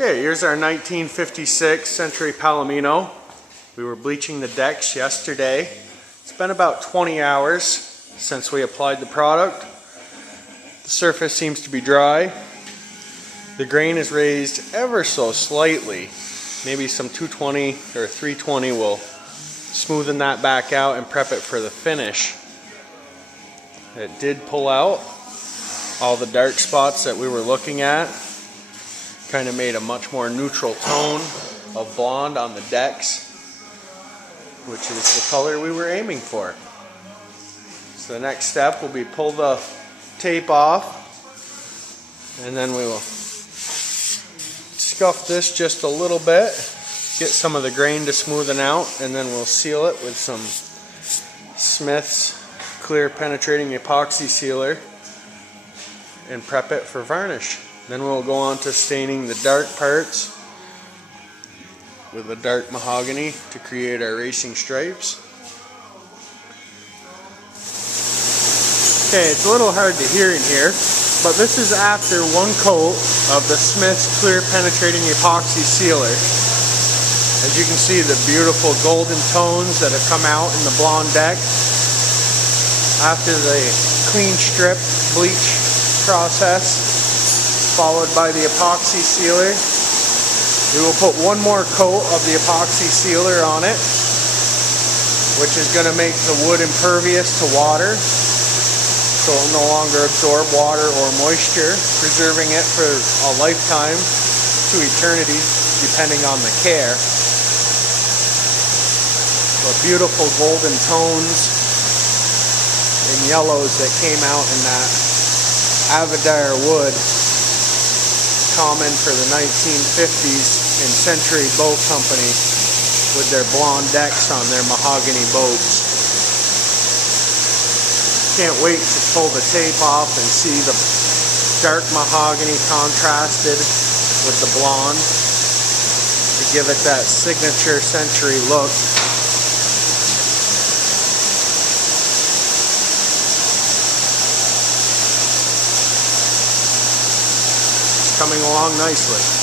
Okay, here's our 1956 Century Palomino. We were bleaching the decks yesterday. It's been about 20 hours since we applied the product. The surface seems to be dry. The grain is raised ever so slightly. Maybe some 220 or 320 will smoothen that back out and prep it for the finish. It did pull out all the dark spots that we were looking at. Kind of made a much more neutral tone of blonde on the decks, which is the color we were aiming for. So the next step will be pull the tape off, and then we will scuff this just a little bit, get some of the grain to smoothen out, and then we'll seal it with some Smith's clear penetrating epoxy sealer and prep it for varnish. Then we'll go on to staining the dark parts with a dark mahogany to create our racing stripes. Okay, it's a little hard to hear in here, but this is after one coat of the Smith's clear penetrating epoxy sealer. As you can see, the beautiful golden tones that have come out in the blonde deck after the Klean-Strip bleach process, followed by the epoxy sealer. We will put one more coat of the epoxy sealer on it, which is going to make the wood impervious to water, so it will no longer absorb water or moisture, preserving it for a lifetime to eternity, depending on the care. But beautiful golden tones and yellows that came out in that Avodire wood, common for the 1950s in Century Boat Company with their blonde decks on their mahogany boats. Can't wait to pull the tape off and see the dark mahogany contrasted with the blonde to give it that signature Century look. Coming along nicely.